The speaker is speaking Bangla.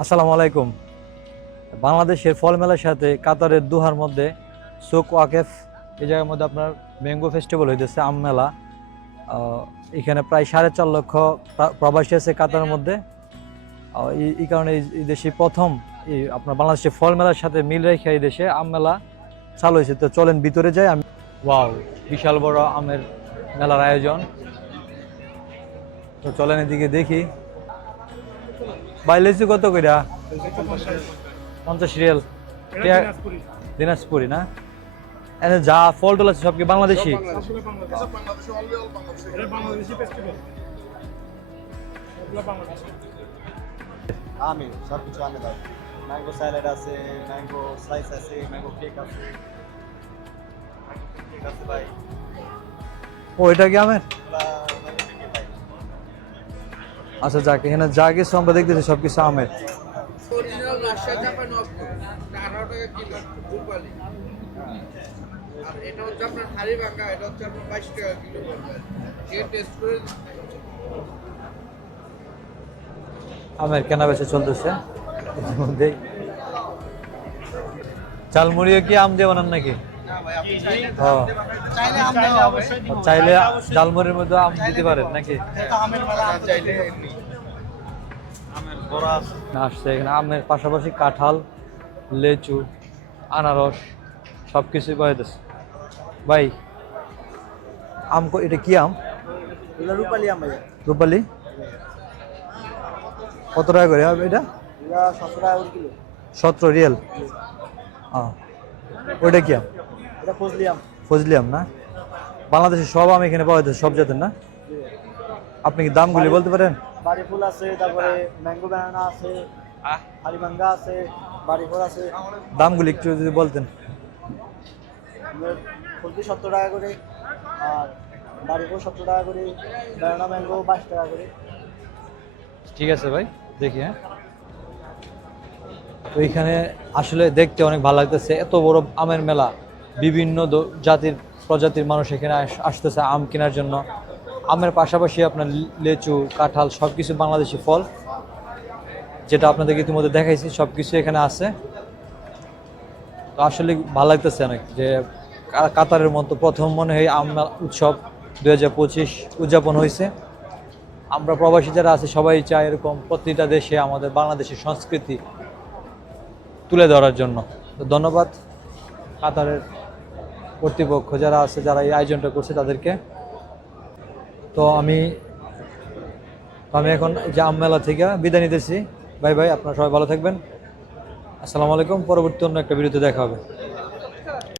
আসসালামু আলাইকুম। বাংলাদেশের ফল মেলার সাথে কাতারের দোহার মধ্যে সুক ওয়াকেফ এই জায়গার মধ্যে আপনার ম্যাঙ্গো ফেস্টিভ্যাল হইতেছে, আম মেলা। এখানে প্রায় 4.5 লক্ষ প্রবাসী আছে কাতারের মধ্যে। এই কারণে এই দেশে প্রথম আপনার বাংলাদেশের ফল মেলার সাথে মিল রেখে এই দেশে আম মেলা চালু হয়েছে। তো চলেন ভিতরে যাই। আমি ওয়াও, বিশাল বড় আমের মেলার আয়োজন। তো চলেন এদিকে দেখি। বাইলেছি কত কইরা? 50 রিয়াল। দিনাজপুরি না? এনে যা ফল টল আছে সব কি বাংলাদেশি? আমি সব কিছু আনে দাও। ম্যাঙ্গো স্যালাড আছে, ম্যাঙ্গো স্লাইস আছে, ম্যাঙ্গো কেক আছে। কেক আছে ভাই। ও এটা কি আমের? ম্যাঙ্গো কেক ভাই। আচ্ছা যাক, এখানে যা কিছু আমরা দেখতেছি সব কিছু আমের। অরিজিনাল রাজশাহী চাপা 18 টাকা কিলো রূপালি। আর এটা হচ্ছে আপনার হাড়ি ভাঙা, এটা হচ্ছে আপনার 22 টাকা কিলো পড়বে। এটা টেস্ট করে আমের কেনা বেচা চলতেছে। ঝালমুড়িও কি আম দিয়ে বানান নাকি? না ভাই, আপনি চাইলে হ্যাঁ, আম দেওয়া হবে। চাইলে ঝালমুড়ির মধ্যে আম দিতে পারেন নাকি? এটা আমের মেলা, আম চাইলে এমনি আমের বড়া আছে। আসছে এখানে আমের পাশাপাশি কাঁঠাল, লেচু, আনারস সব কিছুই পাইতেছে। ভাই আম এটা কি আম? এগুলো রূপালি আম ভাই। রূপালি কত টাকা করে এটা? এগুলো 17 টাকা করে কিলো। 17 রিয়াল। ওইটা কি আম? এটা ফজলি আম। ফজলি আম না? বাংলাদেশের সব আম এখানে পাওয়া যাচ্ছে, সব জাতের না? আপনি কি দামগুলি বলতে পারেন? বাড়ি ফুল আছে, তারপরে ম্যাঙ্গো ব্যানানা আছে, হাড়ি ভাঙ্গা আছে, বাড়ি ফুল আছে। দামগুলি একটু যদি বলতেন। ফুলকি 70 টাকা করে, আর বাড়ি ফুল 70 টাকা করে, ব্যানানা ম্যাঙ্গো 22 টাকা করে। ঠিক আছে ভাই, দেখি। হ্যাঁ, তো এখানে আসলে দেখতে অনেক ভালো লাগতেছে। এত বড় আমের মেলা, বিভিন্ন জাতির প্রজাতির মানুষ এখানে আসতেছে আম কেনার জন্য। আমের পাশাপাশি আপনার লেচু, কাঁঠাল সব কিছু বাংলাদেশি ফল, যেটা আপনাদেরকে ইতিমধ্যে দেখাইছি, সব কিছু এখানে আছে। তো আসলে ভালো লাগতেছে অনেক যে কাতারের মতো প্রথম মনে হয় আম উৎসব 2025 উদযাপন হয়েছে। আমরা প্রবাসী যারা আছি সবাই চাই এরকম প্রতিটা দেশে আমাদের বাংলাদেশের সংস্কৃতি তুলে ধরার জন্য। তো ধন্যবাদ কাতারের কর্তৃপক্ষ যারা আছে, যারা এই আয়োজনটা করছে তাদেরকে। তো আমি এখন যে আম মেলা থেকে বিদায় নিতেছি। ভাই আপনারা সবাই ভালো থাকবেন। আসসালামু আলাইকুম। পরবর্তী অন্য একটা ভিডিওতে দেখা হবে।